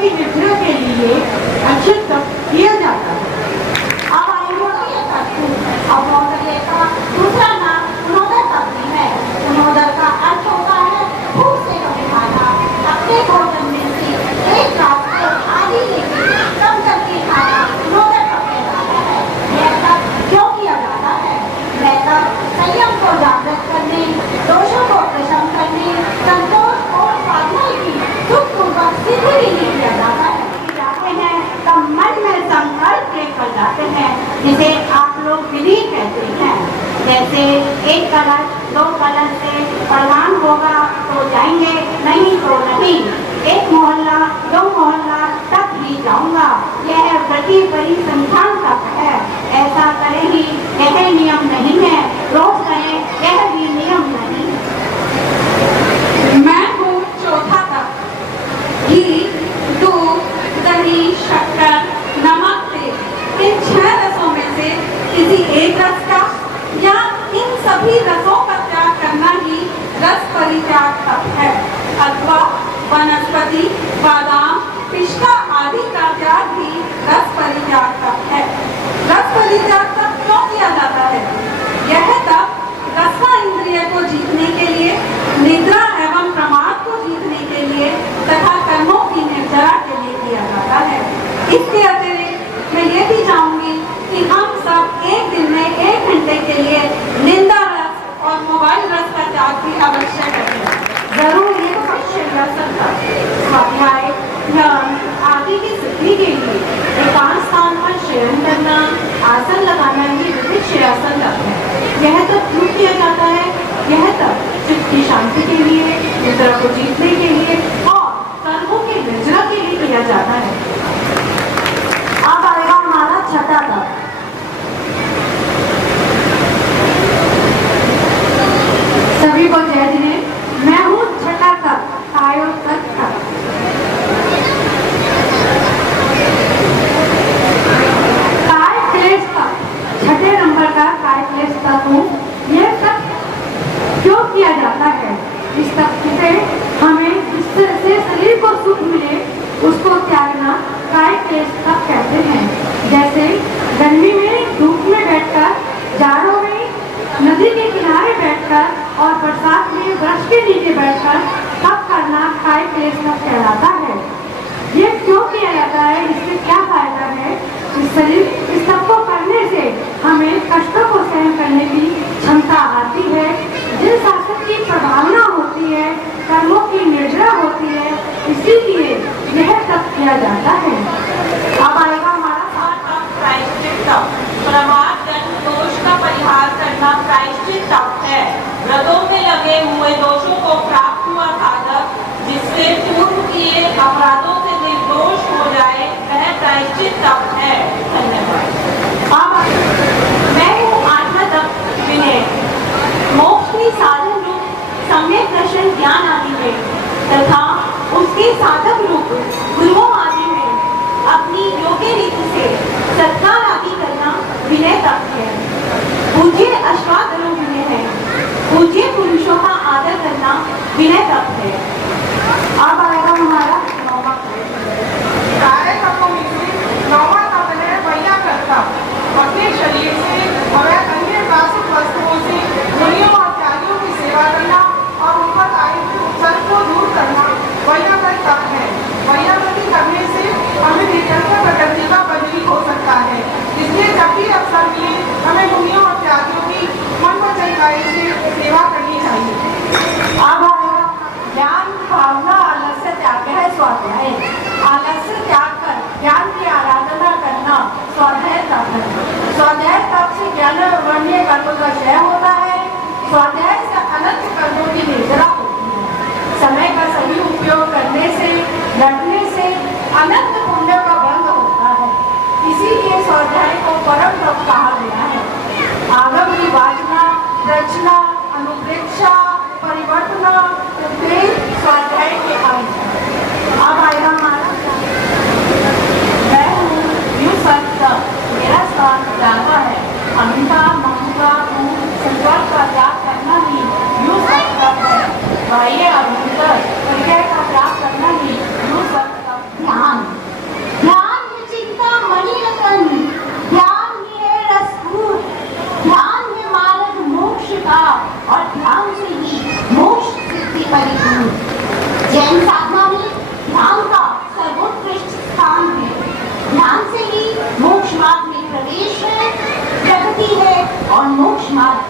की निद्रा के लिए अक्षत तप किया जाता है। अब अवनोदय का दूसरा नाम पुनोदय तप भी है। पुनोदय का अर्थ होता है भूख से कभी खाना, अपने भोजन में से एक रात को आधी लेके कम करके खाना पुनोदय तप कहलाता है। यह तप क्यों किया जाता है? यह तप संयम को जागृत करने, दोषों को प्रशम करने, संतोष और साधना की सुखपूर्वक सिद्धि के लिए किया जाता है। जाते हैं तब मन में संकल्प लेकर जाते हैं, जिसे आप लोग विधि कहते हैं। जैसे एक कलश 2 कलश से प्रदान होगा तो जाएंगे, नहीं तो नहीं। एक मोहल्ला 2 मोहल्ला तक ही जाऊंगा, यह प्रति परिसंख्यान तक है। ऐसा करें ही यह नियम नहीं है, रोज करें यह भी नियम नहीं। मैं हूँ चौथा तप। घी, दूध, दही, शक्कर, नमक, तेल, इन 6 रसों में से किसी एक रस का या इन सभी रसों का त्याग करना ही रस परित्याग तप है। अथवा वनस्पति, बादाम, पिस्ता आदि का त्याग भी रस परित्याग तप है। रस परित्याग तप क्यों किया जाता है? यह तप रसना इंद्रिय को जीतने के लिए, निद्रा एवं प्रमाद को जीतने के लिए तथा कर्मों की निर्जरा के लिए किया जाता है। इसके अतिरिक्त मैं ये भी चाहूंगी कि हम सब एक दिन में 1 घंटे के लिए निंदा रस और मोबाइल रस का त्याग भी अवश्य करें। जरूर ये स्वाध्याय ध्यान आदि की सिद्धि के लिए एकांत स्थान पर शयन करना, आसन लगाना ही विविध शयासन तप है। यह तप क्यों किया जाता है? यह तप चित्त की शांति के लिए, निद्रा को जीतने के लिए और कर्मों की निर्जरा के लिए किया जाता है। अब आएगा हमारा छठा तप। सभी को जय जिने। मैं हूँ छठा तप, कायोत्तर तप। काय क्लेश तप, छठे नंबर का काय क्लेश तप हूँ। यह तप क्यों किया जाता है? इस तप से हमें जिससे शरीर को सुख मिले उसको त्यागना काय क्लेश तप कहते हैं। जैसे गर्मी में धूप में बैठकर, जाड़ों में नदी के किनारे बैठकर और बरसात में वृक्ष के नीचे बैठकर तप करना काय क्लेश तप कहलाता है। ये क्यों किया जाता है? इससे क्या फायदा है? इस तप को करने से हमें कष्टों को सहन करने की क्षमता आती है, जिन शासन की प्रभावना होती है, कर्मों की निर्जरा होती है, इसीलिए यह तप किया जाता है। अब आएगा हमारा प्रायश्चित तप। प्रमाद दंड दोष का परिहार करना प्रायश्चित तप है। व्रतों में लगे हुए दोषों को प्राप्त हुआ साधक जिससे पूर्व किए अपराधों से निर्दोष हो जाए, वह प्रायश्चित तप है। धन्यवाद। मैं हूँ आत्मा तप विनय। मोक्ष की साधन रूप सम्यक दर्शन ज्ञान आदि में तथा उसके साधक रूप गुरुओं आदि में अपनी योग्य रीति से सत्कार आदि करना विनय तप है। पूज्य अश्वादरों विनय है। पूज्य पुरुषों का आदर करना विनय तप है। अब आएगा हमारा नौवां तपों में से नौवां तप है वैयाकरण तप। अपने शरीर से और अन्य वास्तविक वस्तुओं से मुनियों और त्यागियों की सेवा करना और उन पर आए उपसर्ग को दूर करना वैयाकरण तप है। वैयाकरण करने से हमें निरंतर प्रकृति का बदली हो सकता है। इसलिए जब भी अवसर मिले हमें मुनियों और त्यागियों की मन वचन काया से सेवा करनी चाहिए। अब आएगा ज्ञान भावना आलस्य त्याग है स्वाध्याय। आलस्य त्याग कर ज्ञान की आराधना करना स्वाध्याय तप है। स्वाध्याय तप से ज्ञान वर्णीय कर्म का क्षय होता है। स्वाध्याय से अनंत कर्मों की निर्जरा होती है। समय का सही उपयोग करने से, रखने से अनंत पुण्य का बंध होता है। इसीलिए स्वाध्याय को परम तप कहा गया है। आगम की वाचना, रचना, अनुप्रेक्षा, परिवर्तना, स्वाध्याय के अंग। अब आएगा हमारा मैं हूँ यू सत्य। मेरा स्थान जाना है। अहिंसा, ममता, संकल्प का त्याग करना ही यू सत्य है। बाह्य अभ्यंतर का त्याग करना ही यू सत्य ध्यान धन्यवाद।